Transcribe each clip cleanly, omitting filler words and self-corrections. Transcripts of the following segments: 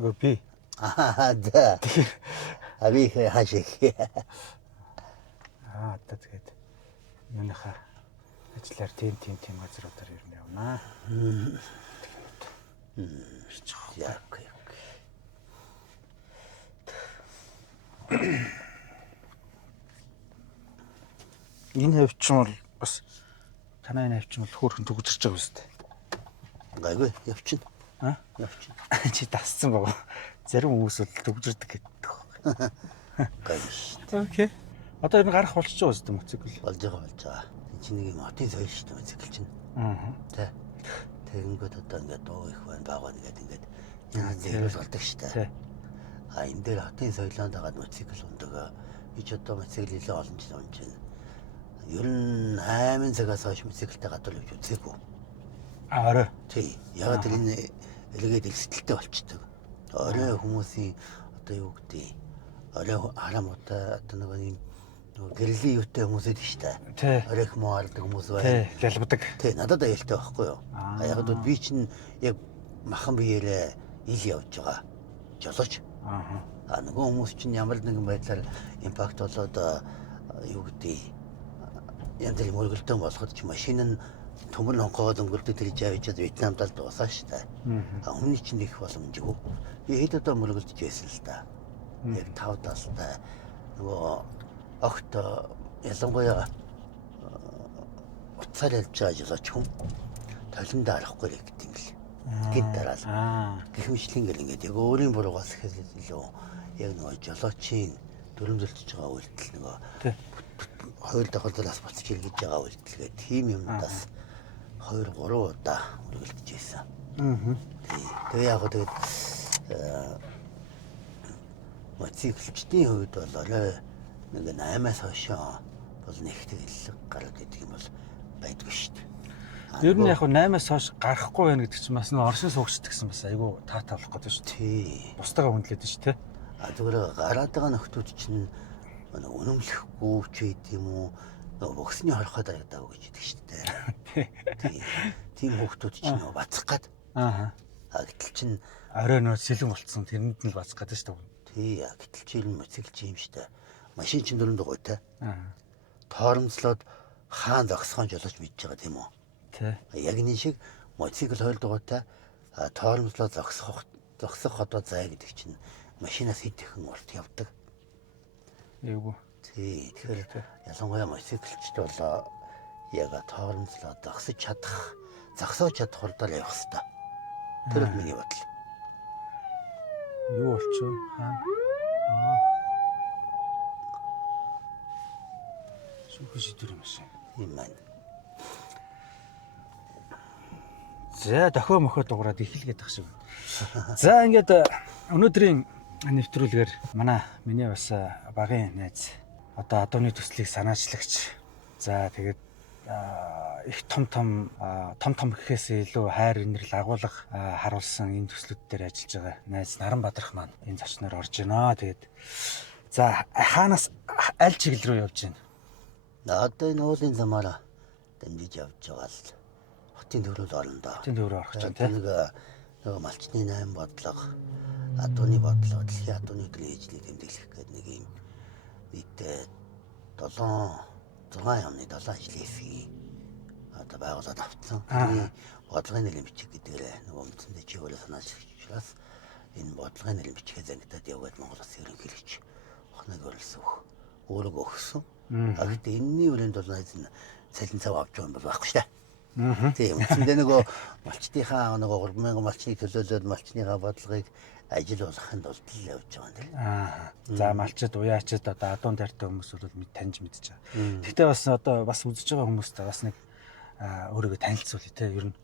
Нөгөө би. За. Би хаашиг. Одоо тэгээд юуныхаа ажлаар тийм газруудаар ер нь явнаа. Яг. Энэ хавчин бол бас танай энэ хавчин бол хөөрхөн төгжирч байгаа үстэй. Гайгүй явчихна. Явчихна. Чи дассан байгаа. Зарим хүмүүс бол төгжирдэг гэдэг. Гайгүй. Окей. Одоо ер нь гарах болчихж байгаа үстэй моцикл. Болж байгаа. Чиний хотын соёл шүү дээ моцикл чинь. Тэ. Тэгэнгүүт одоо ингээд дуу их байна, баг байна ингээд зэрэг болдог шүү дээ. Энэ дээр хотын соёлонд дагаад моцикл ундаг. Би ч одоо моцикл илүү олон жил унж байна. Ер нь 8 цагаас хойш моциклтэй гадуур явж үзээгүй. Орой. Тий. Яг тэр энэ эргээд элсдэлтэй болчдөг. Орой хүмүүсийн одоо юу гэдэг орой харамуутай одоо нэг гэрлийн юутай хүмүүсэд штэ. Оройх маардаг хүмүүс байна. Тий, ялбдаг. Тий, надад аюултай байхгүй юу? Яг л би чинь яг махан биеэрээ ил явж байгаа. Жолооч. Нөгөө хүмүүс чинь ямар нэгэн байдлаар импакт болоод юу гэдэг янз бүрийн мөргөлтөн болоход ч машин нь төмөр хонхоод өнгөрдөг тэр жавчаад Вьетнамд л дуусаа штэ. Өмнө чинь их боломжгүй. Би хэд одоо мөргөлдөж байсан л да. Яг 5 талтай нөгөө огт ялангуяа утсаар ялж байгаа жолооч хүн толиндоо арахгүй л гэдэг юм л. Гэт дараал. Гэхмэчлэн гэл ингээд яг өөрийн буруугаас ихэл илүү яг нөгөө жолоочийн дүрмжилж байгаа үйлдэл нөгөө хоёр давхар талаас буцаж иргэж байгаа үйлдэлгээ тийм юмдаас 2-3 удаа үргэлжлэж байсан. Тэгээ яг гоо тэгээд моциклчдын хувьд бол орой нэг 8-аас хойшоо бол нэгтэй ил гараад идэг юм бол байдгүй шүү дээ. Ер нь яг 8-аас хойш гарахгүй байна гэдэг чинь бас нэг оршин суугчд гэсэн бас айгүй таатай болох гэдэг шүү. Тий. Бусдаагаа хүндлээд шүү те. Зүгээр гараад байгаа нөхдүүд чинь үнэмлэхгүй ч гэдэг юм уу өгсний хорхоод харагдав гэж хэлдэг шүү дээ. Тийм хүүхдүүд чинь бацах гад. Гэтэл чинь орой нөө сэлэн болцсон тэрэнд нь бацах гэдэг шүү дээ. Тий, гэтэл чи энэ моциклч юм шүү дээ. Машин чинь дөрөнд гойтой. Тоормцлоод хаан зогсохон жолооч мэдж байгаа тийм үү? Тий. Яг энэ шиг моцикл хойл дугуйтай тоормцлоод зогсох одоо зай гэдэг чинь машинаас хэдхэн урт явдаг. Эйгүү. Тий, тэгэхээр ялангуяа моциклчд бол яг тоормцлоод зогсоож чадах хурдаар явах хэрэгтэй. Тэр бол миний бодол. Юу болчихв? Шүүх шийдвэр юм шиг. Тийм байна. За дохио мохоо дуурайд эхлэгээд ах шиг байна. За ингээд өнөөдрийн нэвтрүүлгээр миний бас багын найз одоо адууны төслийг санаачлагч. За тэгээд их том гэхээс илүү хайр инрэл агуулга харуулсан энэ төслүүд дээр ажиллаж байгаа найз Наран Бадрах маань энэ зочноор орж байна. Тэгээд за хаанаас аль чиглэл рүү явж байна? Одоо энэ уулын замаараа дамжиж явж байгаа л хотын төврөд орно доо. Хотын төврөө орох гэж байна тийм. Нөгөө малчны 8 бодлого, адууны бодлого, дэлхийн адууны өдрийн ээжлийг тэмдэглэх гэдэг нэг юм нийтдээ 6 ямны 7 ажлын хэсгийг одоо байгуулад авсан. Энэ бодлогын нэрийн бичиг гэдгээр нөгөө үндсэндээ чи өөрөө санааж учраас энэ бодлогын нэрийн бичгээ зангидаад явгаад Монгол Улсын ерөнхийлөгч хоног өрөлсөн өөрөөгөө өгсөн. Гэхдээ энэний өрөөнд бол найз нь цалин цав авч байгаа юм бол байхгүй шүү дээ. Тийм. Үндсэндээ нөгөө малчдынхаа нөгөө 3000 малчныг төлөөлөөд малчныхаа бодлогыг ажил болгохын тулд л явж байгаа юм. За малчид уяачид одоо адуун тайртай хүмүүс бол таньж мэдж байгаа. Гэхдээ бас одоо бас үзэж байгаа хүмүүстээ бас нэг өөрийгөө танилцуулъя те ер нь.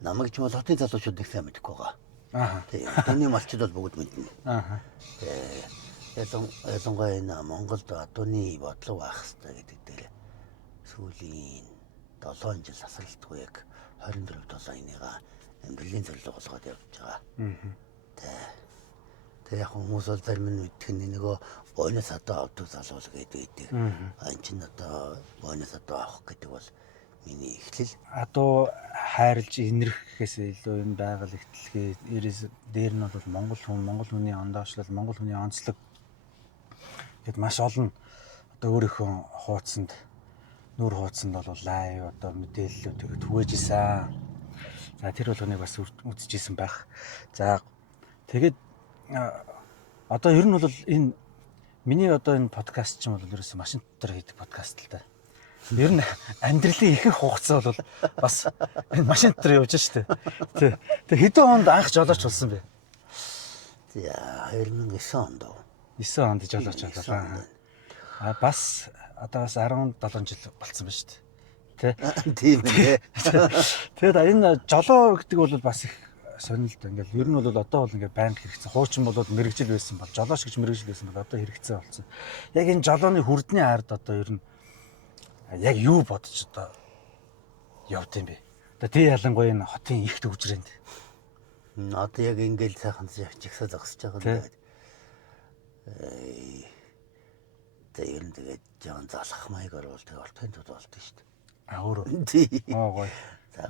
Намайг ч бол хотын залуучууд их сайн мэдэхгүй байгаа. Тийм. Таны малчид бол бүгд мэднэ. Ялангуяа энэ Монголд адууны бодлого байх хэрэгтэй гэдэг дээр сүүлийн 7 жил тасралтгүй яг 24/7-ныгаа амьдралын зорилго болгоод явж байгаа. Тэгээ яг хүмүүс бол зарим нь мэдэх нь нөгөө бойноос одоо авдаг залуул гэдэг. Энэ чинь одоо бойноос одоо авах гэдэг бол миний эхлэл. Адуу хайрлж инэрх гэхээс илүү энэ байгаль ихтлгээ дээр нь бол Монгол хүний ондоочлол, Монгол хүний онцлог гэд маш олон одоо өөрийнхөө нүүр хуудсанд бол лайв одоо мэдээллүүд түгээж исэн. За тэр болгоныг бас үзчихсэн байх. За тэгээд одоо ер нь бол энэ миний одоо энэ подкаст ч юм бол ерөөсөө машин дотор хийдэг подкаст л да. Ер нь амьдралын ихэнх хугацаа бол бас энэ машин дотор явж штэ. Тэ. Тэг хэдэн хонд анх жолооч болсон бэ? За 2009 онд. 9 онд жолооч боллоо. Бас одоо бас 17 жил болцсон ба штэ. Тэ. Тийм ээ. Тэгээд энэ жолоо гэдэг бол бас их сонирхолтой. Ингээл ер нь бол одоо бол ингээд байнга хэрэгцээ. Хуучин бол мэрэгжил байсан бол жолооч гэж мэрэгжил байсан бол одоо хэрэгцээ болсон. Яг энэ жолооны хүрдний ард одоо ер нь яг юу бодож одоо явд юм бэ? Одоо тий ялангуяа энэ хотын их төвжрэнд. Одоо яг ингээл сайхан жагсаа зогсож байгаа юм. Тэгээ ер нь тэгээд жоон залах маяг оруулаад олтын тод болдог шүү дээ. Өөр. Тий. Гоё. За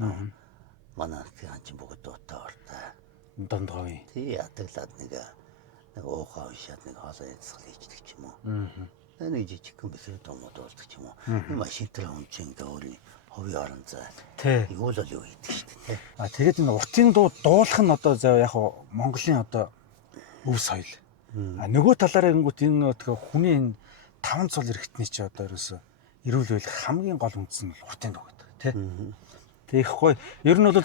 манай ханчин бүгд дуутай ортой. Дондгой. Тий ятаглаад нэг уухаа уншаад нэг хоолой яцгал хийдэг ч юм уу. Нэг жижигхэн бисрэ томод болдог ч юм уу. Машин дээр унчин ингээ өөрийн ховын орон зай. Тий. Юу л юу хийдэг шүү дээ. Тэгээд энэ уртын дуулах нь одоо яг Монголын одоо өв соёл. Нөгөө талаараа гингүүт энэ хүний энэ 5 цул эргэтний чи одоо ерөөсө эрүүл байх хамгийн гол үндэс нь уртын дуу гэдэг тий. Тэг их гоё. Ер нь бол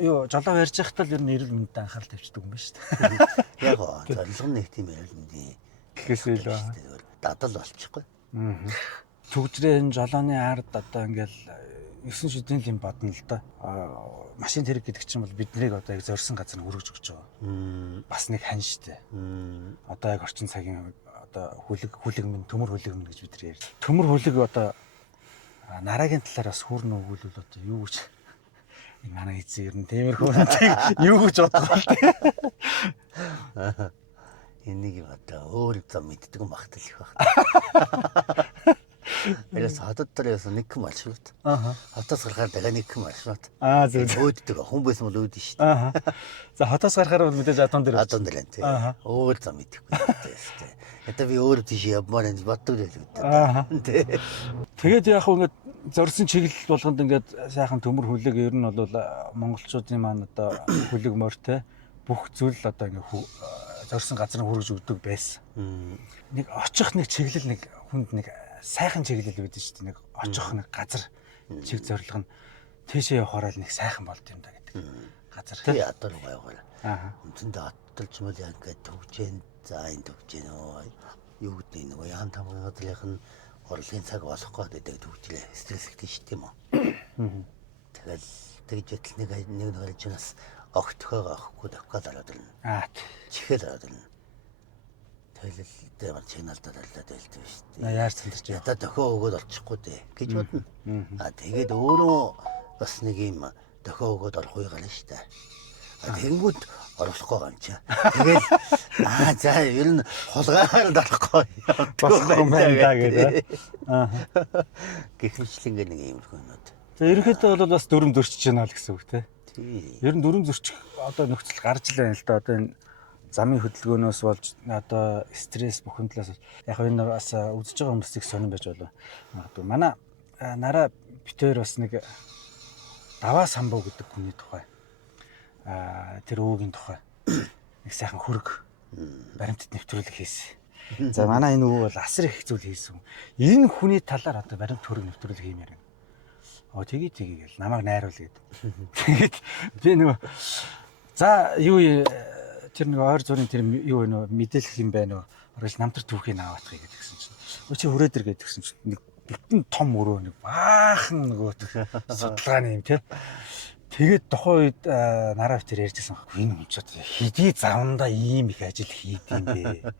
юу жолоо ярьж байхдаа л ер нь эрүүл мэндэд анхаарал тавьчихдаг юм байна шүү дээ. Яг зорилго нь нэг тийм эрүүл мэндийн гэхээс илүү дадал болчихгүй. Төгжрээ энэ жолооны ард одоо ингээл 9 шидийн юм бодно л да. Машин тэрэг гэдэг чинь бол биднийг одоо яг зорьсон газар нь хүргэж өгч байгаа. Бас нэг хань штэ. Одоо яг орчин цагийн одоо хүлэг минь төмөр хүлэг минь гэж бид нар ярьж. Төмөр хүлэг одоо нарагийн талаар бас хүрнэ өгүүлвэл одоо юу гэж энэ манай эзэн ер нь тиймэрхүү юу гэж боддог вэ? Энийг одоо өөр зам мэддэг юм багтал их баг. Элэс хатад дээрээс нэг хэм маршрут. Хотоос гарахаар дахиад нэг хэм маршрут. Зөв. Өөддөг хүн байсан бол өөдөн шүү дээ. За хотоос гарахаар бол мэдээж адуун дээр. Адуун дээр тий. Өөр зам мэдэхгүй дээ. Ята би өөр тийш явмаар энэ боддог л үү. Тэгээд яг хөө ингээд зорьсон чиглэл болгонд ингээд сайхан төмөр хүлэг ер нь бол монголчуудын маань одоо хүлэг морьтой бүх зүйл одоо ингээд зорьсон газар хүргэж өгдөг байсан. Нэг очих нэг чиглэл нэг хүнд нэг сайхан чиглэл үүдэн шүү дээ. Нэг очих нэг газар чиг зорилго нь тийшээ явахаар л нэг сайхан болд юм да гэдэг. Газар тий одоо гоё гоё. Үндсэндээ оттолч мөл яг ингээд төгжэн за энэ төгжэн юу гэдэг нэг яан тамгын газрынх нь орлогын цаг болохгүй гэдэг төгжлээ стресстэй шүү дээ юм уу. Тэгэл тэгж ятл нэг хэлж нас огтхойгоо авахгүй давхад ороод ирнэ. Чихэл ороод ирнэ. Тэгэл дээр чигналдаад байлаа дэлтэй шүү дээ. Яар цэнтэрч яа. Ята дохио өгөөд орчихгүй дээ гэж бодно. Тэгээд өөрөө бас нэг юм дохио өгөөд орох уу гал шүү дээ. Тэнгүүд оруулахгүй юм чаа. Тэгэл за ер нь хулгайгаар л орохгүй. Босхгүй байна да гэдэг. Гэхмэчлэнгээ нэг юм хөнөд. За ерөнхийдөө бол бас дүрм зөрчиж байна л гэсэн үг тий. Ер нь дүрм зөрчих одоо нөхцөл гарч л байна л да. Одоо энэ замын хөдөлгөөнөөс болж одоо стресс бүхэн талаас яг энэ бас үзэж байгаа хүмүүсийг сонирн байж болов. Манай нараа битээр бас нэг даваа самбуу гэдэг хүний тухай тэр өвөгийн тухай нэг сайхан хөрөг баримтат нэвтрүүлэг хийсэн. За манай энэ өвөө бол асар их зүйл хийсэн. Энэ хүний талаар одоо баримт хөрөг нэвтрүүлэг хиймээр байна. Тэгээ гэл намайг найруул гээд. Тэгээд би нөгөө за юу тэр нэг ойр зургийн тэр юу вэ нөө мэдээлэх юм байна уу? Орол намтар түүхийг аваадах гэдэг гэсэн чинь. Чи хүрээдэр гэдэг гэсэн чинь нэг бүтэн том өрөө нэг баахан нөгөө судалгааны юм тий. Тэгээд тухайн үед нараа битэр ярьжсэн байхгүй энэ хүн ч хэдий заванда ийм их ажил хийдэм бэ.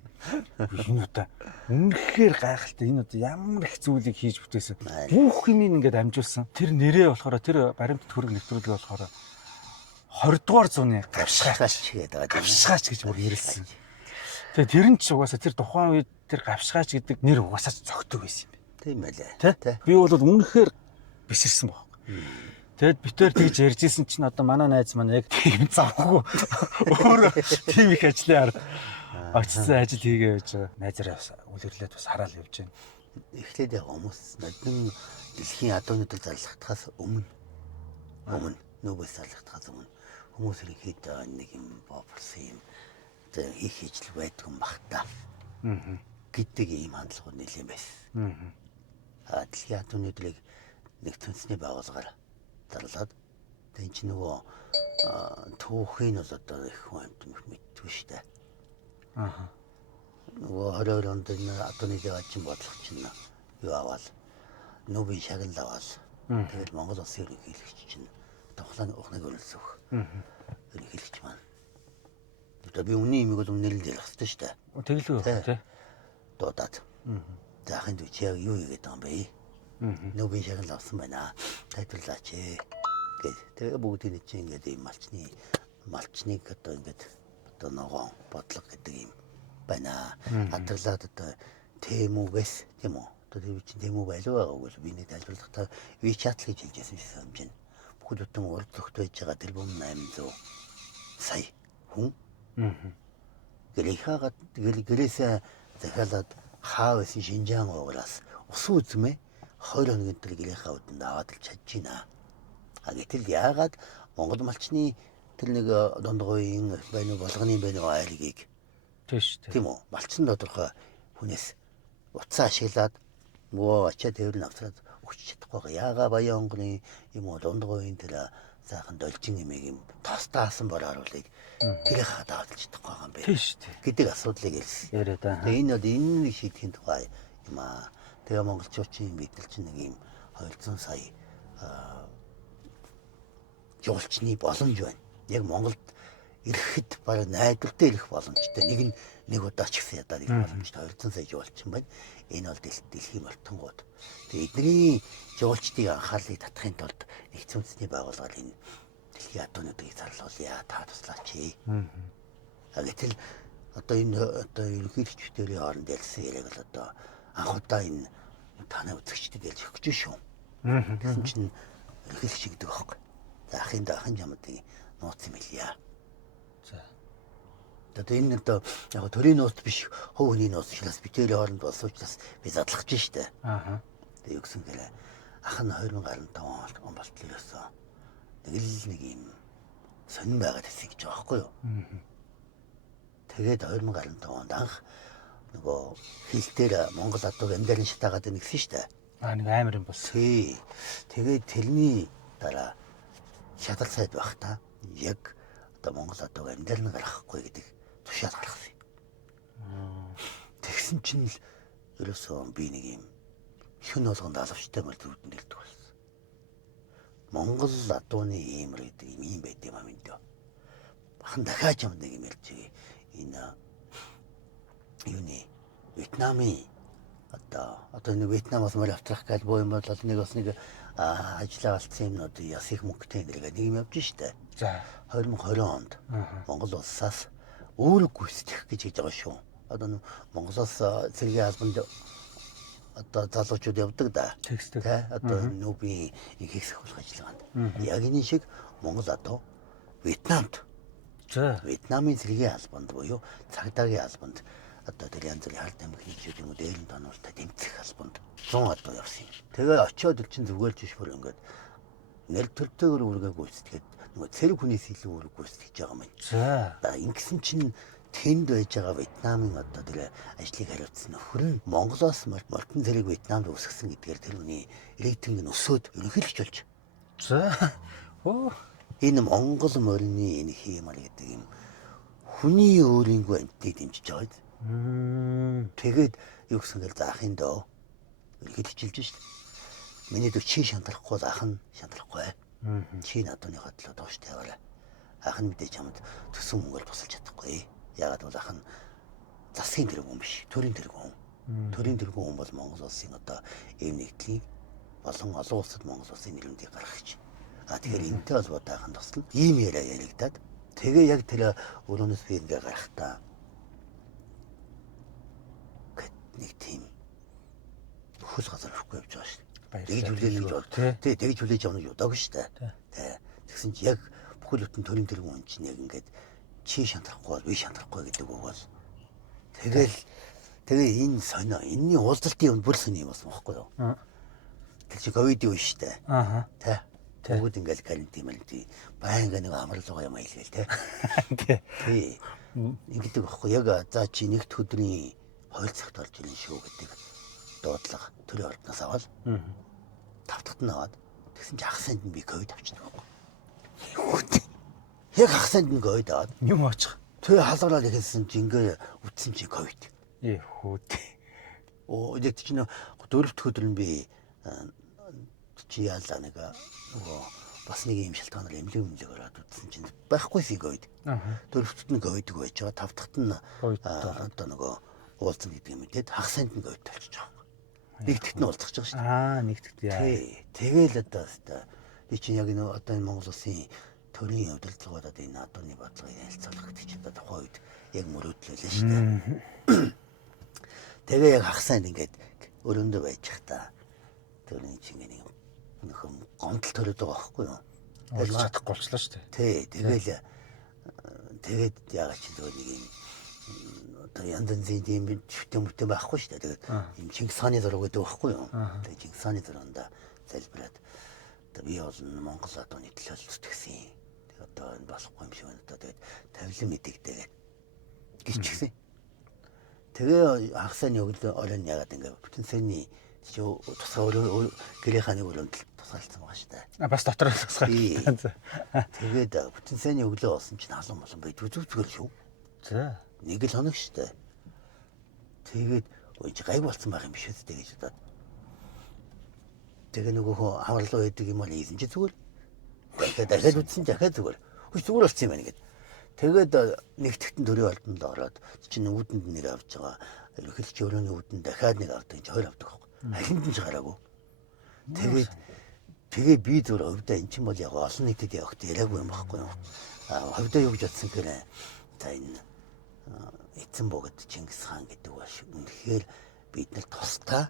Энэ удаа үнэхээр гайхалтай энэ удаа ямар их зүйлийг хийж бүтээсэн. Бүх юм ингээд амжуулсан. Тэр нэрээ болохоор тэр баримтат хөрөг нэвтрүүлэг болохоор 20 дугаар зууны гавшгаач гэдэг гавшгаач гэж бүр нэрлсэн. Тэгээ тэр нь ч угаасаа тэр тухайн үед тэр гавшгаач гэдэг нэр угаасаа зөгтөг байсан юм. Тийм байлаа. Тэ? Би бол үнэхээр биширсэн баг. Тэгэд битээр тэгж ярьжсэн чинь одоо манай найз маань яг тийм завгүй өөр тийм их ажлын арга очсон ажил хийгээ явж байгаа. Найзараа бас үлгэрлээд бас хараал явж байна. Эхлээд яг хүмүүс нодон дэлхийн адуунуудыг зарлахтахаас өмнө нүүбээс зарлахтахаас өмнө хүмүүс ерөнхийдөө нэг юм боврсон юм их ижил байдаг юм бах та. Гэдэг ийм хандлагууд нэлээд байсан. Дэлхийн адуунуудыг нэг түнсний байгууллагаар зарлаад тэн чинь нөгөө түүхийн бол одоо их хүнд мэдтгүй штэ. Нөгөө 22 онд адууны дэваачин бодлого чинь юу аваад нүүбийн шагнал аваад тэгэл Монгол улсын ерөнхийлөгч чинь тоглоом ухныг өрнөсөх. Ерөнхийлөгч маань. Одоо би өмнө имийг бол өмнө нь ярих хэрэгтэй штэ. Тэглүү тий. Дуудаад. Заахын дүү чи яг юу хийгээд байгаа юм бэ? Нүүбийн шагнал авсан байна. Тайлбарлаач ээ. Тэгээ бүгдийн чинь ингээд ийм малчныг одоо ингээд одоо ногоон бодлого гэдэг юм байна. Хадгалаад одоо тэмүүгээс тийм үү? Одоо тэр чинь тэмүү байлуу байгаагүй л би нэг тайлбарлахдаа WeChat л гэж хэлжсэн юм чинь. Бүхэл бүтэн урд зөгт байж байгаа тэрбум 800 сая хүн. Гэрээсээ захиалаад хаа байсан Шинжаан ууграас ус үзмээ 20 хоногийн тэр гэрийнхаа үдэнд аваад л чадж байна. Гэтэл яагаад Монгол малчны тэр нэг дундгойн байна уу болгоны байна уу айлгийг тийм үү малчин тодорхой хүнээс утсаа ашиглаад муу ачаа тээвэр навцаад өгч чадахгүй байгаа. Яагаа баян онгоны юм уу дундгойн тэр заахан должин эмээг юм тостаасан борооруулыг тэрийг хадаад чадахгүй байгаа юм бэ. Тийм шүү дээ. Гэдэг асуудлыг ярьсан. Яриа да. Тэгээ энэ бол энэ шийдэхин тухай юм аа. Тэгээ монголчуудын мэдэл чинь нэг юм 200 сая жуулчны боломж байна. Яг Монголд ирэхэд бараг найдвартай ирэх боломжтой. Нэг удаа ч гэсэн ядаад ирэх боломжтой 200 сая жуулчин байна. Энэ бол дэлхийн мартангууд. Тэгээ эдний жуулчдыг анхаарлыг татахын тулд нэгдсэн үндэсний байгууллага энэ дэлхийн адуунуудыг зарлуулъя та туслаач. Гэтэл одоо энэ одоо ерөнхийлөгчдийн хооронд ялсан яриаг л одоо анх удаа энэ танай үзэгчдэд ялж өгч шүү. Тэгсэн чинь ерөнхийлөгч гэдэг байхгүй. Ахын жамдын нууц юм хэлье. За. Одоо энэ одоо яг төрийн нууц биш хөв хүний нууц учраас битэрийн хооронд болсон учраас би задлах чинь штэ. Тэгээ юу гэсэн гэрээ ах нь 2015 он болтол ерөөсөө нэг юм сонин байгаад хэсэг гэж байгаа байхгүй юу? Тэгээд 2015 онд анх нөгөө хил дээр Монгол адууг амьдарын шатаагаад нэгсэн штэ. Нэг амар юм болсон. Тий. Тэгээд тэрний дараа шадар сайд байх та яг одоо Монгол адууг амьдарна гаргахгүй гэдэг тушаал гаргасан юм. Тэгсэн чинь л ерөөсөө би нэг юм хүн болгонд алавчтай мөр зүудэн дэлдэг болсон. Монгол адууны иймэр гэдэг юм байд юм аа минь дөө. Бахан дахиад юм нэг юм ярьж энэ юуны Вьетнамын одоо нэг Вьетнамаас мөр автрах гэж боо юм бол нэг бас нэг ажиллаа алдсан юмнууд яс их мөнгөтэй нэг юм явж штэ. За 2020 онд Монгол улсаас өөрөг гүйцэтгэх гэж хийж байгаа шүү. Одоо Монголоос цэргийн албанд одоо залуучууд явдаг да. Тэгсдэг. Одоо нүүбийн ихэх сахилах ажиллагаанд. Яг энэ шиг Монгол адуу Вьетнамд. За Вьетнамын цэргийн албанд буюу цагдаагийн албанд одоо тэр янз бүрийн хард амиг хийжүүд юм уу дээрэн тоонуултаа тэмцэх албанд 100 адуу явсан юм. Тэгээ очиод ил чин зүгээлж швэр ингээд нэр төртэйгээр үргээ гүйцэтгээд нөгөө цэрэг хүнээс илүү үрг гүйцэтгэж байгаа юм. За ингэсэн чинь тэнд байж байгаа Вьетнамын одоо тэр ажлыг хариуцсан нөхөр нь Монголоос мордон цэрэг Вьетнамд үсгсэн гэдгээр тэр хүний рейтинг нь өсөөд ерөнхийлөгч болж. За Энэ Монгол морины энэ хиймар гэдэг юм хүний өөрийнхөө амтыг дэмжиж байгаа. Тэгээд юу гэсэн гэл заахын дөө ерөнхийлөгчилж шít. Миний дөө чи шантрахгүй заах нь шантрахгүй. Чи надууны хотлоо доош тавиараа. Ах нь мэдээж хамт төсөн мөнгөөр тусалж чадахгүй. Яагаад бол ах нь засгийн тэргүүн биш, төрийн тэргүүн. Төрийн тэргүүн бол Монгол улсын одоо эв нэгдлийн болон олон улсад Монгол улсын нэрмдийг гаргахч. Тэгэхээр энэтэй холбоотой ахын тусал ийм яриа яригадаад тэгээ яг тэр өрөөнөөс би ингээ гарахтаа нэг тийм хөл газар өгөхгүй явж байгаа шүү дээ. Тэгж хүлээн бол тэгж хүлээж авах нь удаагүй шүү дээ. Тэ. Тэгсэн чи яг бүхэл бүтэн төрийн тэргүүн хүн чинь яг ингээд чи шантрахгүй бол би шантрахгүй гэдэг үг бол тэгээ энэ сонио энэний уулзалтын юм бүр сонио юм болсон байхгүй юу? Тэр чи ковид юу шүү дээ. Тэ. Тэгвэл ингээд карантин байнга нэг амралгаа юм аялгээл тэ. Тий. Ингэдэг байхгүй яг за чи нэгд өдрийн 2 цагт орж ирэн шүү гэдэг дуудлага төрийн ордноос аваад 5 дахьт нь аваад тэгсэн чи ах санд нь би ковид авчихсан байхгүй. Яг ах санд нь ковид аваад юм очих. Тэгээ халгараад ихсэн чи ингээ үтсэн чи ковид. Хүүд. Яг чи нэг 4 дахь өдөр нь би чи яалаа нэг нөгөө бас нэг юм шалтгаанаар эмнэлэг ороод үтсэн чинь байхгүйсэн ковид. 4 дахьт нь ковид байж байгаа 5 дахьт нь одоо нөгөө уулзна гэдэг юм тэгээд хагас санд нь ковид болчихж байгаа. Нэгтгэт нь уулзах гэж байгаа шүү дээ. Нэгтгэт яа. Тэгэл одоо би чинь яг энэ одоо энэ Монгол Улсын төрийн удирдлагууд одоо энэ адууны бодлогыг ялцуулах гэдэг чинь одоо тухайн үед яг мөрөөдлөлөө шүү дээ. Тэгээ яг хагас санд ингээд өрөөндөө байж хата төрийн чинь нэг нөхөн гомдол төрөд байгаа байхгүй юу? Болж чадахгүй болчлаа шүү Тий, дээ. тэгээд яагаад ч зөв нэг юм одоо янз янзын юм бүтэн байхгүй шүү дээ. Тэгээд юм Чингис хааны зураг гэдэг байхгүй юу? Тэгээд Чингис хааны зурганда залбираад одоо би бол Монгол адууны төлөөлөл зүтгэсэн. Тэгээд одоо энэ болохгүй юм шиг байна. Одоо тэгээд тавилан мэдэгдээгээд гिचгсэн. Тэгээ хагасны өглөө оройн ягаад ингээ бүтэн саяны тусгай гэрийнхаа нэг өрөөнд тусгаалцсан байгаа шүү дээ. Бас дотор тусгаалцсан. Тэгээд бүтэн саяны өглөө болсон чинь халуун болон байд зүгээр шүү. За. Нэг л хоног шүү дээ. Тэгээд ой гайг болсон байх юм биш үү гэж удаад. Тэгээ нөгөө хаварлуу байдаг юм аа ийсэн чи зүгээр. Дахиад үтсэн дахиад зүгээр. Хөөе зүгээр болсон юм байна гэд. Тэгээд нэгтгэн төрийн ордонд ороод чинь үүдэнд нэр авч байгаа. Ерөнхийлөгчийн өрөөний үүдэнд дахиад нэг авдаг чи 2 авдаг байхгүй. Ахинд нь ч гараагүй. Тэгээд би зүгээр өвдөө эн чинь бол яг олон нийтэд явахд яриаггүй юм байхгүй юу. Өвдөө юу гэж бодсон гэнэ. За энэ эцэн богд Чингис хаан гэдэг ба үнэхээр бид нар тусдаа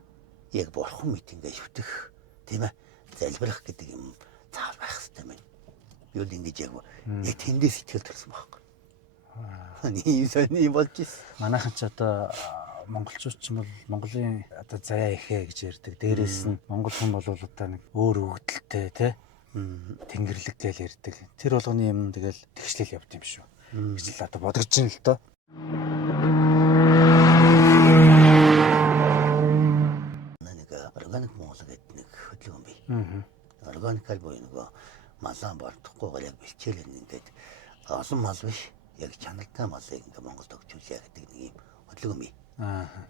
яг бурхан мэт ингээ шүтэх тийм ээ залбирах гэдэг юм цааш байх хэрэгтэй юм. Юу л ингэж яг тэндээс сэтгэл төрсөн байхгүй. Ийм сони болж ирсэн. Манайхан ч одоо монголчууд ч юм бол Монголын одоо заяа ихэ гэж ярьдаг. Дээрээс нь монгол хүн бол одоо нэг өөр өгдөлтэй тий тэнгэрлэг гэж ярьдаг. Тэр болгоны юм тэгэл тэгшлэл явд юм шүү. Гэж л одоо бодож ин л доо. Нэг органик Монгол гэдэг нэг хөдөлгөөн бий. Органикал буюу нөгөө малаа болдохгүйгээр яг бэлчээлэн ингээд олон мал биш яг чанартай малыг ингээд Монголд өгчүүлээ гэдэг нэг юм хөдөлгөөн бий.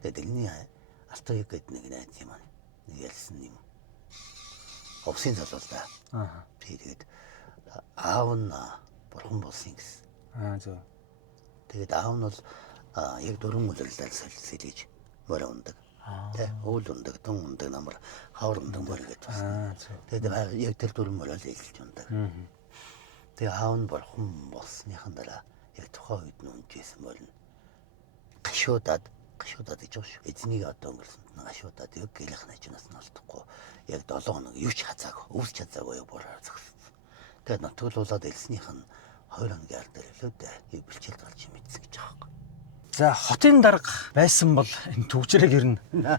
Тэгээд тэрний алтан гэдэг нэг найз юм аа. Нэг ялсан юм. Овсын залуу да. Тэгээд аав нь бурхан болсон гэсэн. Зөв. Тэгээд аав нь бол яг дөрвөн үлрэлээр сэлж морь ундаг. Тэ уул ундаг, тун ундаг, намар хавар ундаг морь гэдэг байна. Тэгээд яг тэр дөрвөн морь сэлж ундаг. Тэгээд аав нь бурхан болсныхан дараа яг тухайн үед нь унжсэн морь нь гашуудаад гэж байгаа шүү. Эзнийг одоо өнгөрсөн гашуудаад яг гэрийнх нь ажнаас нь алдахгүй яг 7 хоног юу ч хазаагүй, өвсч хазаагүй яг бураар зогссон. Тэгээд нотгуулуулаад элснийх нь 2 хоногийн аль дээр лөө дээ. Бэлчээлд гарч юм ийдсэн гэж байгаа юм. За хотын дарга байсан бол энэ төвчрэг ер нь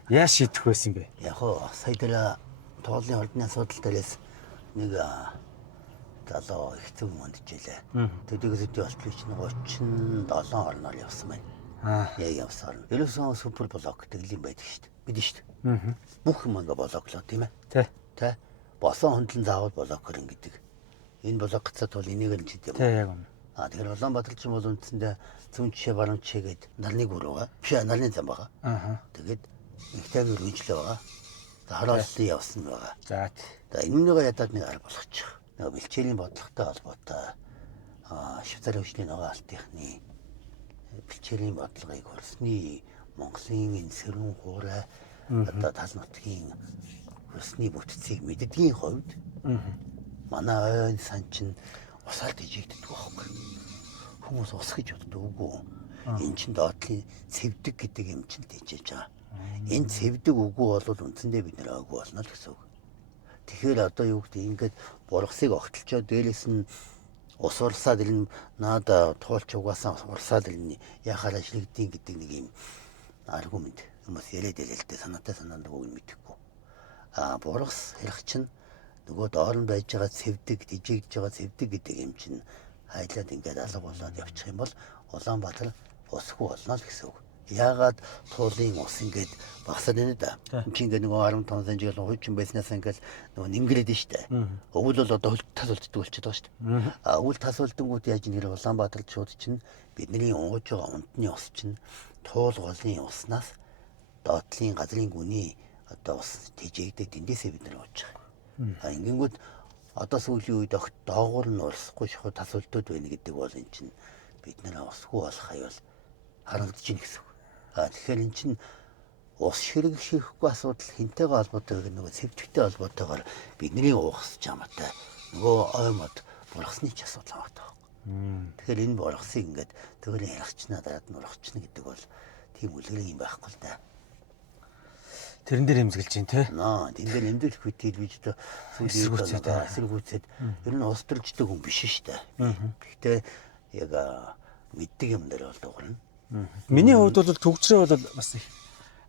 яаж шийдэх байсан бэ? Яг хоо сая дээр тоолын ордны асуудал дээрээс нэг залуу их зөв мөндчихлээ. Тэдгээс үдий болтгүй чинь 37 орноор явсан байна. Яг явсан. Ерөөсөн супер блок гэдэг юм байдаг шүү дээ. Бид шүү дээ. Бүх юм ингээ блоклоо тийм ээ. Тэ. Босон хөндлөн заавал блокер гэдэг. Энэ блок гацаад бол энийг л чид юм. Тэ яг юм. Тэгэхээр Улаанбаатар ч юм бол үндсэндээ зүүн жишээ баруун жишээ гээд нарны гүр байгаа. Биш нарны зам байгаа. Тэгээд нэгтэй үргэлжлээ байгаа. За харааллын явсан байгаа. За энэнийг ядаад нэг арга болгочих. Нэг бэлчээлийн бодлоготой холбоотой Швейцарын хөгжлийн ногоон алтынхны бэлчээлийн бодлогыг хөрсний Монголын энэ сэрүүн хуурай одоо тал нутгийн хөрсний бүтцийг мэддгийн хувьд манай ойн сан чинь усаар дижигддэг байхгүй. Хүмүүс ус гэж боддог үгүй. Энэ чинь доотлын цэвдэг гэдэг юм чинь дижиж байгаа. Энэ цэвдэг үгүй бол үндсэндээ бид нэр ойгүй болно л гэсэн үг. Тэгэхээр одоо юу гэдэг ингээд бургасыг огтлчоо дээрээс нь ус урсаад ирнэ наада туулч угаасаа урсаад ирнэ яхаар ажиллагдیں гэдэг нэг юм аргумент юмс яриад ялэлтэй санаатай санаанд үг мэдэхгүй. Бургас хэрэг чинь нөгөө доорн байж байгаа цэвдэг, дижигдж байгаа цэвдэг гэдэг юм чинь хайлаад ингээд алга болоод явчих юм бол Улаанбаатар усгүй болно л гэсэн үг. Яагаад туулын ус ингээд багасаад байна да. Чи ингээд нөгөө 15 сая жил хуучин байснаас ингээд нөгөө нэмгэрээд нь штэ. Өвөл бол одоо тас болчдөг болчиход байгаа штэ. Өвөл тас болдонгууд яаж нэр Улаанбаатарт шууд чинь бидний унгаж байгаа унтны ус чинь туул голын уснаас доотлын газрын гүний одоо ус тэжээгдээ тэндээсээ бид нар ууж байгаа. Ингэнгүүт одоо сүүлийн үед доогуур нь урсахгүй шахуу тас болдод байна гэдэг бол эн чинь бид нараа усгүй болох аюул харагдаж байна гэсэн үг. Тэгэхээр эн чинь ус хэрэгшихгүй асуудал хинтэйгээ холбоотой гэх нөгөө цэвдэгтэй холбоотойгоор бидний уухс чамаатай нөгөө оймод бургасны ч асуудал хамаатай байна. Тэгэхээр энэ бургасыг ингээд төгөөрийн ярахчнаа дараад нь урахчна гэдэг бол тийм үлгэрийн юм байхгүй л да. Тэрэн дээр эмзэглэж чинь те. Тэн дээр эмзэглэх үе телевизэд эсэргүүцээд ер нь ус төрждөг хүн биш шүү дээ. Гэхдээ яг мэддэг юм дээр бол дуурна. Миний хувьд бол төгжрээ бол бас их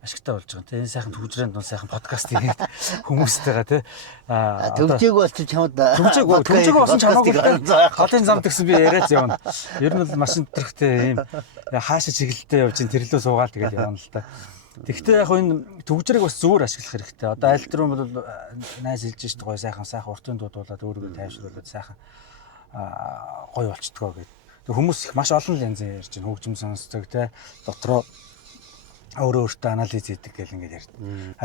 ашигтай болж байгаа. Энэ сайхан төгжрээнд нь сайхан подкаст хийгээд хүмүүстэйгээ те. Төгжээг болчих чамд төгжээг болсон чамаагүй голын зам тгсэн би яриац явна. Ер нь бол машин төрхтэй ийм хаашаа чиглэлтэй явж ин тэрлөө суугаал тэгэл явна л та. Тэгэхдээ яг энэ төгжрийг бас зөвөр ашиглах хэрэгтэй. Одоо аль дөрөв бол найз хэлж шít гоё сайхан уртын дуудуулаад өөрийгөө тайвшруулад сайхан гоё болцдгоо гэдэг. Хүмүүс их маш олон янзын ярьж байна. Хөгжим сонсдог те дотроо өөртөө анализ хийдэг гэл ингээд ярьдаг.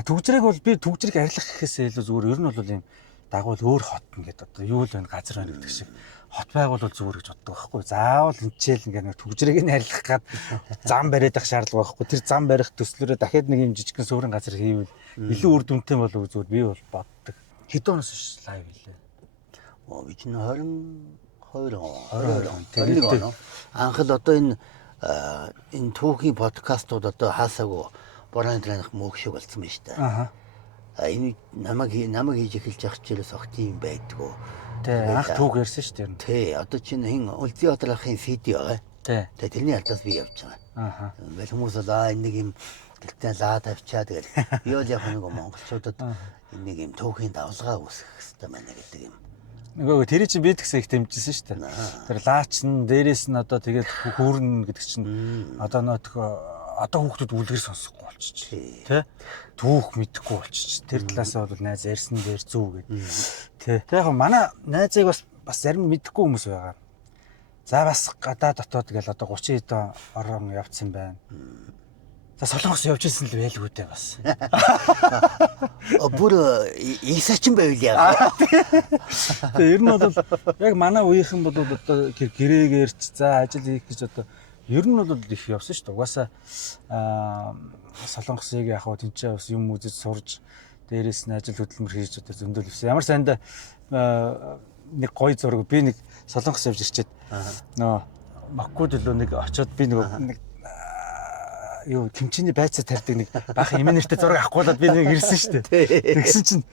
Төгжрийг бол би төгжрийг арилгах гэхээсээ илүү зүгээр ер нь бол ийм дагвал өөр хот ингээд одоо юу л байна газар байна гэдэг шиг хот байгуул зүгээр гэж боддог байхгүй. Заавал энэчээл ингээд нэг төгжрийг нь арилгах гад зам бариад ах шаардлага байхгүй. Тэр зам барих төслөөрөө дахиад нэг юм жижигхэн суурин газар хийвэл илүү үр дүнтэй болов зүгээр би бол боддог. Хэдэн оноос лайв хийлээ. Би чинь 22 он. Анх л одоо энэ түүхийн подкастууд одоо хаасаагүй борооны тренинг мөөх шиг болсон байна шүү дээ. Энэ намайг хийж эхэлж явах чирээс огт юм байдгүй. Тэ анх түүх ярьсан шүү дээ. Тэ одоо чинь хин Улзбаатар ахын CD байгаа. Тэ тэрний алдаас би явж байгаа. Ингээл хүмүүс бол энэ нэг юм гэлтэн лаа тавьчаа тэгэл би бол яг нэг монголчуудад энэ нэг юм түүхийн давлгаа үүсгэх хэрэгтэй байна гэдэг юм. Нөгөө тэр чинь би тэгсэн их дэмжижсэн шүү дээ. Тэр лаач нь дээрээс нь одоо тэгээд хөөрнө гэдэг чинь одоо одоо хүүхдүүд үлгэр сонсохгүй болчих. Тэ? Түүх мэдэхгүй болчих. Тэр талаасаа бол найз ярьсан дээр зүв гэдэг. Тэ. Яг манай найзыг бас зарим мэдэхгүй хүмүүс байгаа. За бас гадаа дотоод тэгэл одоо 30 хэдэн орон явцсан байна. За Солонгос явж ирсэн л байлгүй дээ бас. Бүр ийсачин байвал яа. Тэгээ ер нь бол яг манай үеийнхэн бол одоо гэрээгээрч за ажил хийх гэж одоо ер нь бол их явсан шүү дээ. Угаасаа Солонгосыг яг хөө тэнцээ бас юм үзэж сурж дээрээс нь ажил хөдөлмөр хийж одоо зөндөл өвсөн. Ямар сайндаа нэг гоё зураг би нэг Солонгос явж ирчээд нөө Маккуд лөө нэг очиод би нэг юу тэмчээний байцаа тарьдаг нэг баахан эмэнэртэй зураг авахгүй болоод би нэг ирсэн шүү дээ. Тэгсэн чинь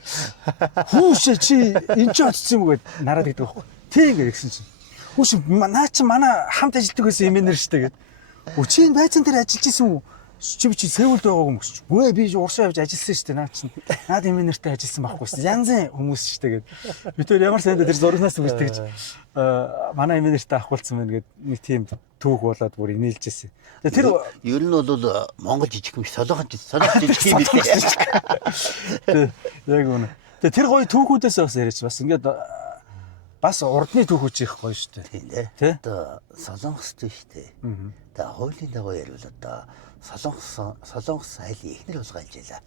хүүшээ чи энэ ч очсон юм гээд нараад гэдэг байхгүй. Тийм гэсэн чинь. Хүүш наа чи манай хамт ажилладаг байсан эмэнэр шүү дээ гээд. Чи энэ байцаан дээр ажиллаж исэн үү? Чи Сеулд байгаагүй юм гэж. Үгүй би уршаа явж ажилласан шүү дээ. Наа чи наад эмэнэртэй ажилласан байхгүй. Янзын хүмүүс шүү дээ гээд. Би тэр ямар сайндаа тэр зурагнаас үгүйтгэж манай эмэнэртэй авахулсан байна гээд нэг тийм түүх болоод бүр инээлжсэн. Тэр ер нь бол Монгол жижиг юм шиг солонгос жижиг юм билээ. Яг үнэ. Тэр гоё түүхүүдээс бас яриач бас ингээд бас урдны түүхүүч их гоё шүү дээ. Тийм дээ. Одоо солонгос шүү дээ. Тэгээ хуулийн дагуу ярил одоо солонгос айлын эхнэр болгоож ялаа.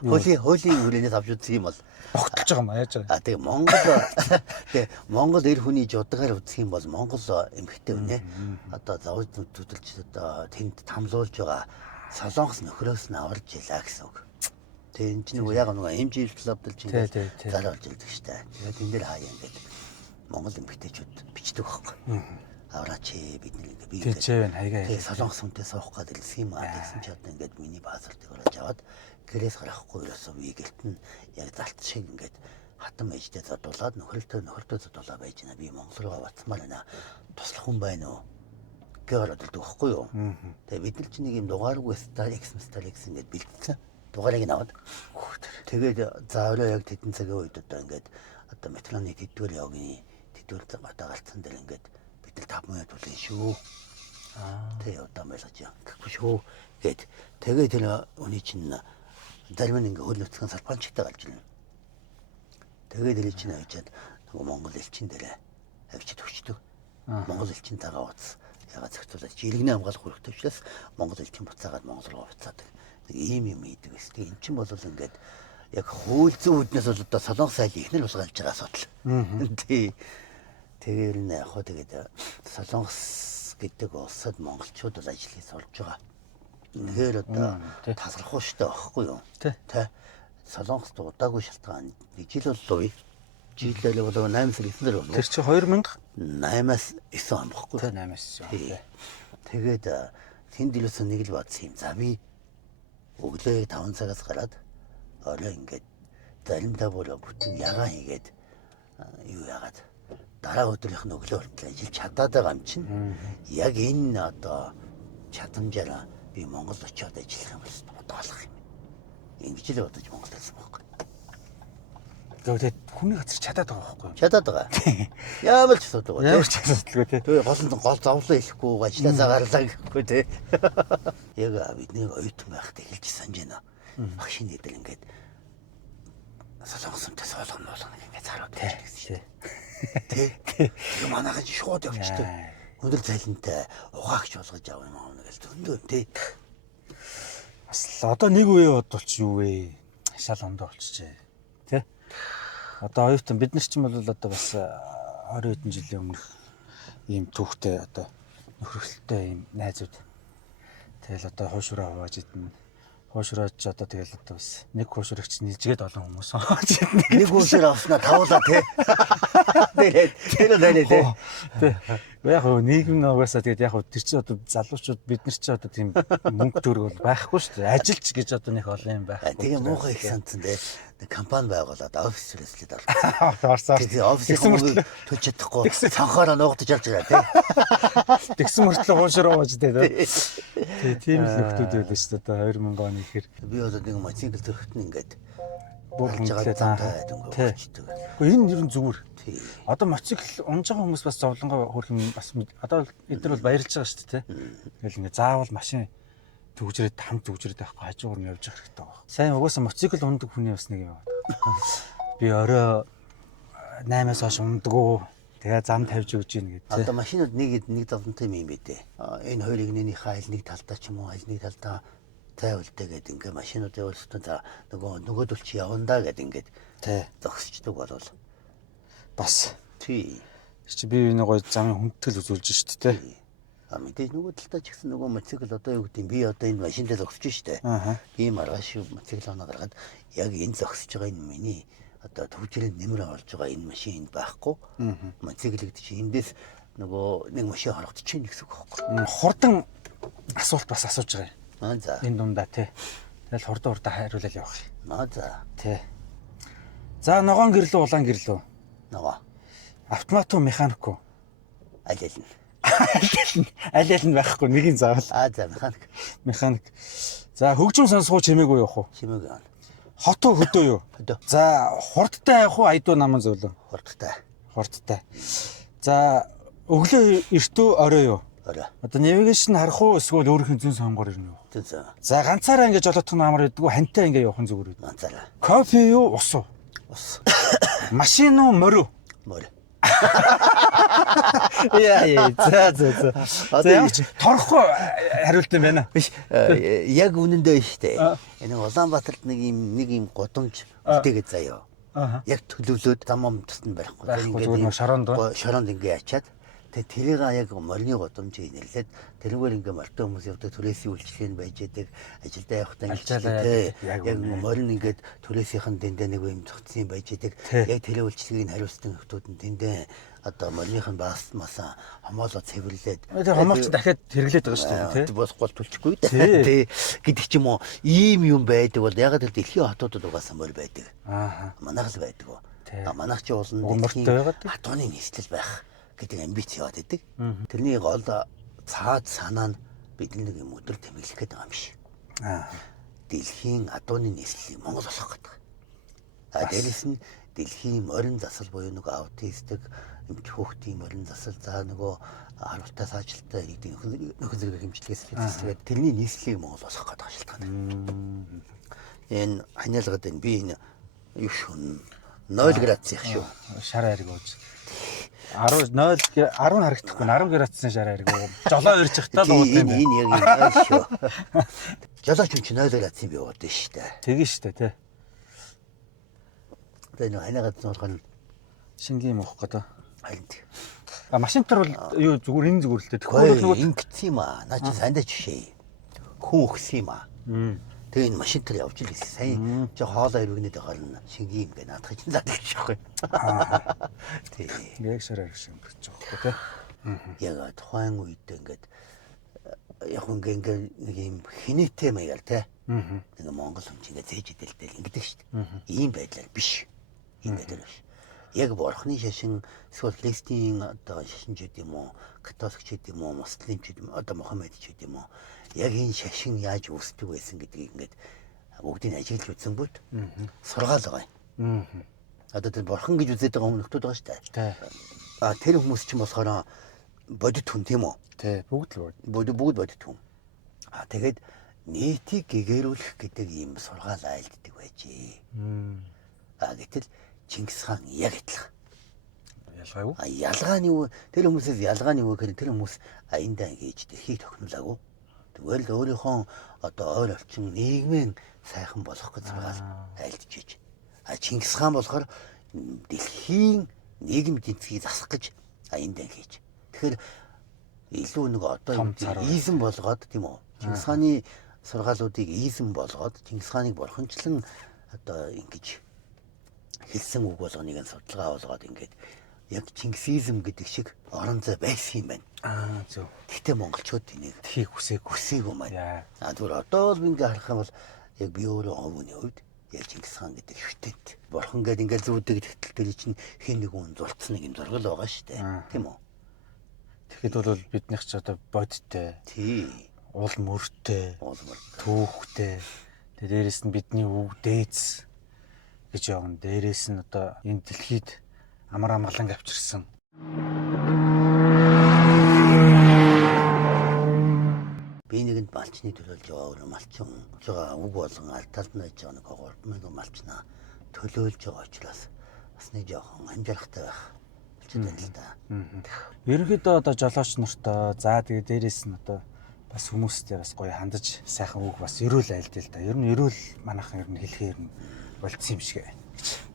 Хуулийн хүлээнээс авч үзэх юм бол тогтолж байгаа юм яаж байгаа. Тэгээ Монгол эр хүний жудгаар үзэх юм бол Монгол эмэгтэй үнэ. Одоо завж зүтэлж одоо тэнд тамлуулж байгаа солонгос нөхрөөс нь аварж ялаа гэсэн үг. Тэгээ энэ чинь яг нэг MJ клубдэл чинь залуулж ирдэг штэ. Тэгээ тэн дээр хаяа ингээд Монгол эмэгтэйчүүд бичдэг байхгүй. Авраач бидний ингээд би тийчээ байна хайгаа. Тэгээ солонгос хүнтэй суух гээд ирсэн юм аа. Тэгсэн чи одоо ингээд миний паспортыг оруулж аваад гэрээс гарахгүй ерөөсөө би гэлтэн яг залт шиг ингээд хатан ээжтэй задуулаад нөхөртөө задуулаа байж байна. Би Монгол руу бацмаар байна. Туслах хүн байна уу? Гэвэр боддог байхгүй юу? Тэгээ бид нар чинь нэг юм дугааргүй Starix ингээд бэлдсэн. Дугаарыг нь аваад. Тэгээд заавал яг тэдэн цагийн үед одоо ингээд одоо метроны тэдгээр явгын тэдгээр галцсан дээр ингээд бид нар 5 минут үлээ шүү. Тэгээ одоо мэлж яа. Гэхгүй шүү. Гэт тэгээ тэр үний чинь зарим нь ингээд хөл нутгийн салбанчтай гарч ирнэ. Тэгээд тэр чинь авчиад нөгөө Монгол элчин дээрээ авчид өгчдөг. Монгол элчин тагаа уц. Ягаад зөвхөн жиргэний хамгаалах хэрэгтэй учраас Монгол элчин буцаагаад Монгол руу буцаадаг. Нэг ийм юм ийдэг гэсэн. Тэгээ эн чинь бол ингээд яг хууль зүйн үүднээс бол одоо солонгос айл ихнэр босгож байгаа асуудал. Тий. Тэгээд нэ яг хоо тэгээд солонгос гэдэг улсад монголчууд бол ажлыг олж байгаа. Тэгэхээр одоо тасрахгүй штэ байхгүй юу? Тий. Солонгост удаагүй шалтгаан нэг жил боллоо. Жилээр бол 8 сар 9 сар болов. Тэр чи 2008-аас 9 он баггүй. Тэ 8-аас 9. Тэгээд тэнд дилээс нэг л бадсан юм. За би өглөө 5 цагаас гараад орой ингээд заримдаа бүр бүтэн ягаан хийгээд юу яагаад дараа өдрийнх нь өглөө хүртэл ажиллаж чадаад байгаа юм чинь. Яг энэ одоо чадамжаараа би Монгол очиод ажиллах юм бол бодоолох юм. Ингэж л бодож Монгол байсан байхгүй. Тэгээд хүний газар чадаад байгаа байхгүй юу? Чадаад байгаа. Яамал ч асуудаг. Ямар ч асуудалгүй тий. Тэгээ гол зовлон хэлэхгүй ажилласаа гарлаа гэхгүй тий. Яг бидний оюутан байхдаа хэлж санаж байна. Багш нэдэл ингээд солонгосонтой соолгоно ингээд зарууд байсан тий. Тий. Манайхан шууд явчихдаг. Өндөр цалинтай угаагч болгож авах юм аа гэж зөндөө тий. Бас одоо нэг үе бодвол ч юу вэ? Шал ондоо болчихжээ. Тий. Одоо оюутан бид нар ч юм бол одоо бас 20 хэдэн жилийн өмнөх ийм түүхтэй одоо нөхрөлттэй ийм найзууд. Тэгэл одоо хуушраа хувааж идэнэ. Хуушраач одоо тэгэл одоо бас нэг хуушрагч нийлжгээд олон хүмүүс хувааж идэнэ. Нэг хуушраа авснаа тавуулаа тий. Тэр тий. Яг хөө нийгэм нугасаа тэгээд яг тэр чинь одоо залуучууд бид нар чинь одоо тийм мөнгө төгрөг бол байхгүй шүү дээ. Ажилч гэж одоо нэг олон юм байхгүй. Тэгээ муухай их санцсан тий. Нэг компани байгуулад офис хэрэгслээд орсон. Тэгээ офисын мөнгө төлж чадахгүй цанхаараа нуугдаж явж байгаа тий. Тэгсэн мөртлөө хуушраа хувааж дээ. Тэгээ тийм л нөхдүүд байлаа шүү дээ. 2000 оны ихэр би одоо нэг мотоцикл зөрөхт нь ингээд бүр хөнгөлөө заахад өнгөрчдөг. Гэхдээ энэ ер нь зүгээр. Одоо мотоцикл унж байгаа хүмүүс бас зовлонгоо хөрх юм бас одоо эдгээр бол баярлж байгаа шүү дээ. Тэгэл ингээд заавал машин төгжрээд хамт төгжрээд байхгүй хажуугаар нь явж явах хэрэгтэй байна. Сайн угаасаа мотоцикл ундаг хүний бас нэг юм байна. Би орой 8-аас хойш ундаггүй. Тэгээ зам тавьж өгч ийн гэдэг. Одоо машинууд нэг давтантай юм бидээ. Энэ хоёрыг нэгнийхээ аль нэг талдаа ч юм уу аль нэг талдаа тавилтаа гэдэг ингээ машинууд явуулсан за нөгөөдөл чи явандаа гэдэг ингээд зогсчдөг болвол бас тий чи би нэг гой замын хүндэтгэл үзүүлж штэ тий. Мэдээж нөгөө талдаа ч гэсэн нөгөө мотоцикл одоо юу гэдэг би одоо энэ машин дээр зогсож штэ. Би маргааш мотоцикл оноо гаргаад яг энэ зогсож байгаа энэ миний одоо төвчрийн нэмэр олж байгаа энэ машин энд байхгүй. Мотоцикл гэдэг чи эндээс нөгөө нэг машин харагдаж чинь гэсэн үг байхгүй. Хурдан асуулт бас асууж байгаа юм. За. Энэ дундаа тий. Тэгэл хурдан хариулаад явах юм. За. Тий. За ногоон гэрлүү улаан гэрлүү. Ногоо. Автомат уу механик уу? Аль аль нь. Аль нь байхгүй нэгийг заавал. За механик. Механик. За хөгжим сонсгоо чимээгүй явах уу? Чимээгүй явна. Хот уу хөдөө юу? Хөдөө. За хурдтай явах уу айдуу наман зөвлөө? Хурдтай. Хурдтай. За өглөө эртөө орой юу? Орой. Одоо навигашн харах уу эсвэл өөрийнх нь зүүн сонгоор ирнэ үү? Зүүн. За ганцаараа ингэж жолоодох нь амар байдгүй хантай ингэ явах нь зүгээр үү? Ганцаараа. Кофе юу ус уу? Ус. Машин уу морь уу? Морь. Яа. За. Одоо торхгүй хариулт юм байна. Яг үнэндээ штэ. Энэ Улаанбаатарт нэг юм годомж үлдээгээд заяа. Яг төлөвлөөд замам тусна барихгүй. Ингээд шоронд ингээ ачаад Тэгээ тэрийг яг морины годомжийг нэрлээд тэрнгээр ингээ морьтой хүмүүс явдаг түрээсийн үйлчлэгээ байж байдаг ажилдаа явахдаа ингээ яг морин ингээд түрээсийнхэн дэндээ нэг юм зогцсон байж байдаг яг тэр үйлчлэгийг хариуцсан хүмүүс нь дэндээ одоо морьныхын маса хомоолоо цэвэрлээд тэр хомоолч дахиад хэрэглээд байгаа шүү дээ тий босгол түлчихгүй тий гэдэг ч юм уу ийм юм байдаг бол яг л дэлхийн хотуудад угаасаа морь байдаг манайх л байдаг манайх ч уулын хатууны нийслэл байх гэдэг амбиц яваад байдаг. Тэрний гол цаад санаа нь бидний нэг юм өдөр тэмдэглэх гэдэг юм биш. Дэлхийн адууны нийслэлийг Монгол болгох гэдэг. Дээрээс нь дэлхийн морин засал буюу нэг аутистик эмч хүүхдийн морин засал за нөгөө харуултаа саажилтаа иргэдийн нөхөн зэрэг хэмжлэгээс хэлцгээд тэрний нийслэлийг Монгол болгох гэдэг шалтгаан. Энэ ханиалгад энэ би энэ юу шүн 0 градусих шүү. Шар айраг ууж. 10 харагдахгүй 10 градусын шар айраг уу. Жолоо ирж захтаа л ууд юм. Энэ яг юм шүү. Жолооч юм чи 0 градусын би ууд шүү дээ. Тэгэн шүү дээ тий. Тэгээ ханиагаад зурган шингийн юм уух гэдэг. Харин. Машин төр бол юу зүгээр энэ зүгээр л дээ. Тэгэхээр нөгөө ингэсэн юм аа. Наа чи сандаа жишээ. Хүн өгсөн юм аа. Тэгээ энэ машин төр явж л гэсэн. Сайн чи хоолоо ирвэгнээд байгаа нь шингийн юм гээ наадах чинь задлж байхгүй. Тий. Яг шар айраг шиг гэж байгаа байхгүй тий. Яг тухайн үед ингээд яг ингээ нэг юм хинэтэ маягаар тий. Нэг Монгол хүн чинь ингээ зээж идэлтэл ингэдэг шүү дээ. Ийм байдлаар биш. Ийм байдлаар биш. Яг бурхны шашин эсвэл христийн одоо шашинчуд юм уу, католикчуд юм уу, муслимчуд юм одоо Мухаммедчуд юм уу яг энэ шашин яаж үүсдэг байсан гэдгийг ингээд бүгдийг ажиглаж үзсэн бүт сургаал байгаа юм. Одоо тэр бурхан гэж үзээд байгаа хүмүүстүүд байгаа шүү дээ. Тэр хүмүүс чинь болохоор бодит хүн тийм үү? Тий, бүгд л бүгд бодит хүн. Тэгээд нийтийг гэгэрүүлэх гэдэг ийм сургаал айлддаг байжээ. Гэтэл Чингис хаан яг адилхан. Ялгаагүй. Ялгааны юу? Тэр хүмүүсээс ялгааны юу гэхээр тэр хүмүүс аяндаа ингэж дэлхийг тогтнолаагүй. Тэгвэл өөрийнхөө одоо ойр орчин нийгмийн сайхан болох гэж байгаа айлдж ийж. Чингис хаан болохоор дэлхийн нийгэм эдийн засгийг засах гэж аяндаа хийж. Тэгэхээр илүү нэг одоо ийзэн болгоод тийм үү? Чингис хааны сургаалуудыг ийзэн болгоод Чингис хааныг бурханчлан одоо ингэж хэлсэн үг болгоныг нь судалгаа болгоод ингээд яг Чингисизм гэдэг шиг орон зай байсан юм байна. Зөв. Гэхдээ монголчууд энийг тхийг хүсээгүй маань. Зүгээр одоо л ингээ харах юм бол яг би өөрөө өвөний хувьд яг Чингис хаан гэдэг хөвтөнд бурхан гэдэг ингээд зүүдэг тэгтэл тэр чинь хин нэг хүн зурцсан нэг юм зургал байгаа шүү дээ. Тийм үү? Тэгэхэд бол биднийх ч одоо бодиттой. Тий. Уул мөртэй. Түүхтэй. Дээрээс нь бидний үг дээдс гэж явна. Дээрээс нь одоо энэ дэлхийд амар амгалан авчирсан. Би нэгэнд малчны төлөөлж байгаа өөр малчин байгаа үг болгон алталд нь байж байгаа нэг 3,000 малчнаа төлөөлж байгаа учраас бас нэг жоохон амжирахтай байх болчиход байна л да. Ерөнхийдөө одоо жолооч нартай за тэгээ дээрээс нь одоо бас хүмүүстэй бас гоё хандаж сайхан үг бас өрөөл айлдъя л да. Ер нь өрөөл манайхан ер нь хэлэхээр нь болцсон юм шиг гэж.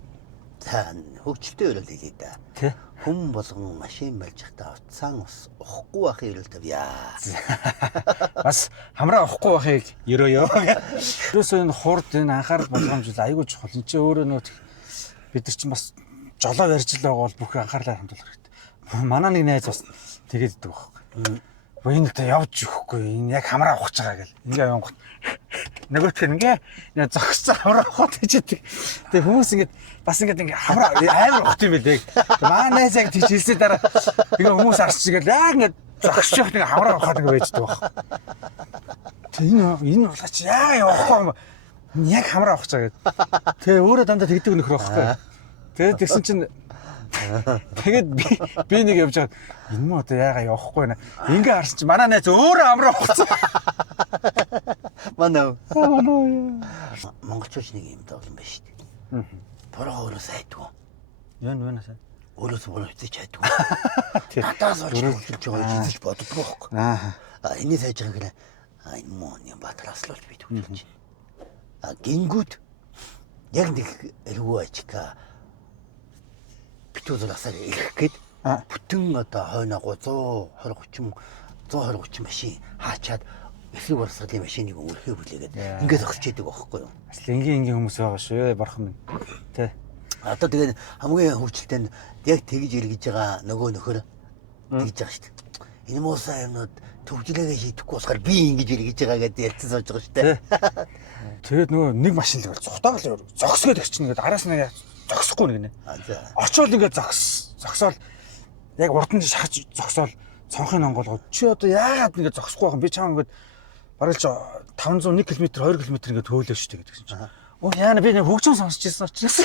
За хөгжилтэй өрөөл хэлээ да. Тэ? Хүн болгон машин барьж захтаа утсаан ус уухгүй байхын өрөөл тавья. Бас хамраа уухгүй байхыг ерөөё. Тэрээс энэ хурд энэ анхаарал болгоомжл айгүй чухал. Энд чинь өөрөө нөө бид нар чинь бас жолоо барьж л байгаа бол бүх анхаарлаа хандуулах хэрэгтэй. Манай нэг найз бас тэгээд идэг байхгүй. Энэ тэ явж өгөхгүй энэ яг хамраа ухаж байгаа гэл. Ингээ явангот нөгөөтх нь ингээ зогссон хамраа ухаад ичдэг. Тэгээ хүмүүс ингээ бас ингээ хамраа амар ухт юм билээ. Манай найз яг тийч хэлсээ дараа ингээ хүмүүс арччихгээл яг ингээ зогсож явахт ингээ хамраа ухаад ингээ байждаг баг. Тэгээ энэ болгоч яа явахгүй юм. Яг хамраа ухаж байгаа гэд. Тэгээ өөрөө дандаа тэгдэг нөхөр байхгүй. Тэгээд тэгсэн чинь тэгээд би нэг явж байгаа энэ муу одоо яага явахгүй нэ. Ингээ харсан чи манай найз өөрөө амраа ухсан. Манай монголчууд нэг юм тоглоом байна шүү дээ. Бороо өөрөө сайдгүй. Яа сайн. Өөрөөс бороо хийж чаддгүй. Надаас олж хөлж байгаа гэж боддгоо байхгүй. Энийг сайж байгаа гэхээр энэ муу юм батраслуулж би төгсөж байна. Гингүүд яг нэг эргүү ажика битүүл асаар ирэх гээд бүтэн одоо хойноо 120 30 машин хаачаад эсрэг урсгалын машиныг өрхөө бүлээгээд ингээд зогсож идэг байхгүй юу? Бас л энгийн хүмүүс байгаа шүү бархан минь. Тэ. Одоо тэгээд хамгийн хөвчлөлтэй нь яг тэгж иргэж байгаа нөгөө нөхөр тэгж байгаа шүү дээ. Энэ муусаа юмнууд төвжлээгээ шийдэхгүй болохоор би ингэж иргэж байгаа гэдээ ярьсан сууж байгаа шүү дээ. Тэгээд нөгөө нэг машин л цухтаагаал зогсгоод өгч нэгэд араас нь зогсохгүй нэг нэ. Очоод ингээд зогсоол яг урд нь шахаж зогсоол цонхын онгоолгоо чи одоо яагаад нэгэ зогсохгүй байгаа юм би чам ингээд бараг л 501 км 2 км ингээд төөлөө шүү дээ гэдгсэн чинь. Оо яана би нэг хөгжим сонсч ирсэн учраас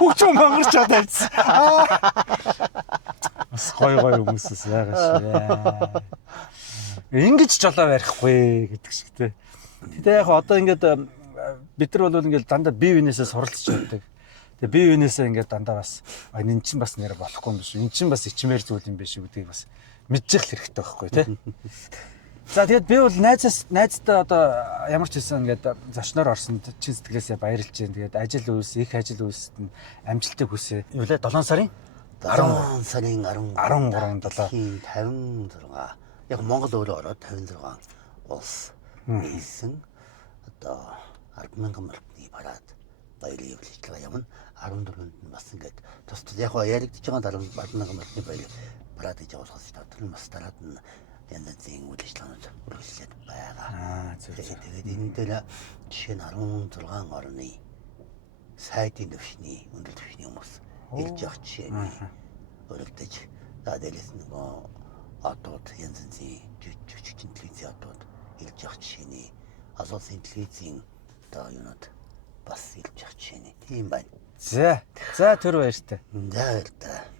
хөгжим монголч одоо хэлсэн. Бас гой хүмүүсээс яагаад шүү. Ингэж жолоо барихгүй гэдэг шиг те. Гэтэ яг одоо ингээд бид нар бол ингээд дандаа бие биенээсээ суралцж байдаг. Тэгээ бие биенээсээ ингээд дандаа бас энэ чинь бас нэр болохгүй юм биш. Энэ чинь бас ичмээр зүйл юм биш гэдгийг бас мэдчих хэрэгтэй байхгүй те. За тэгээд би бол найзтай одоо ямар ч хэлсэн ингээд зочноор орсонд чин сэтгэлээсээ баярлж байна. Тэгээд ажил үйлс, их ажил үйлсэд нь амжилтыг хүсье. Юу лээ 7 сарын 10 сарын 13-нд 56 яг Монгол өөрөө ороод 56 улс нийлсэн одоо 10,000 мөртний парад баярын явуулчлага явна. 14-нд нь бас ингээд тус яг яригдж байгаа 10,000 мөртний баяр парад гэж явуулахаас дотор нь бас дараад нь янзын үйл ажиллагаанууд үргэлжлээд байгаа. Тэгээд энэ дээр жишээ нь 16 орны сайдын төвшний өндөр төвшний хүмүүс ирж явах жишээний өргөдөж за дээрээс нөгөө одууд янзын жүжигчин телевизийн одууд ирж явах жишээний асуусан телевизийн одоо юунод бас ирж явах жишээний тийм байна. За түр баяртай. За баяртай.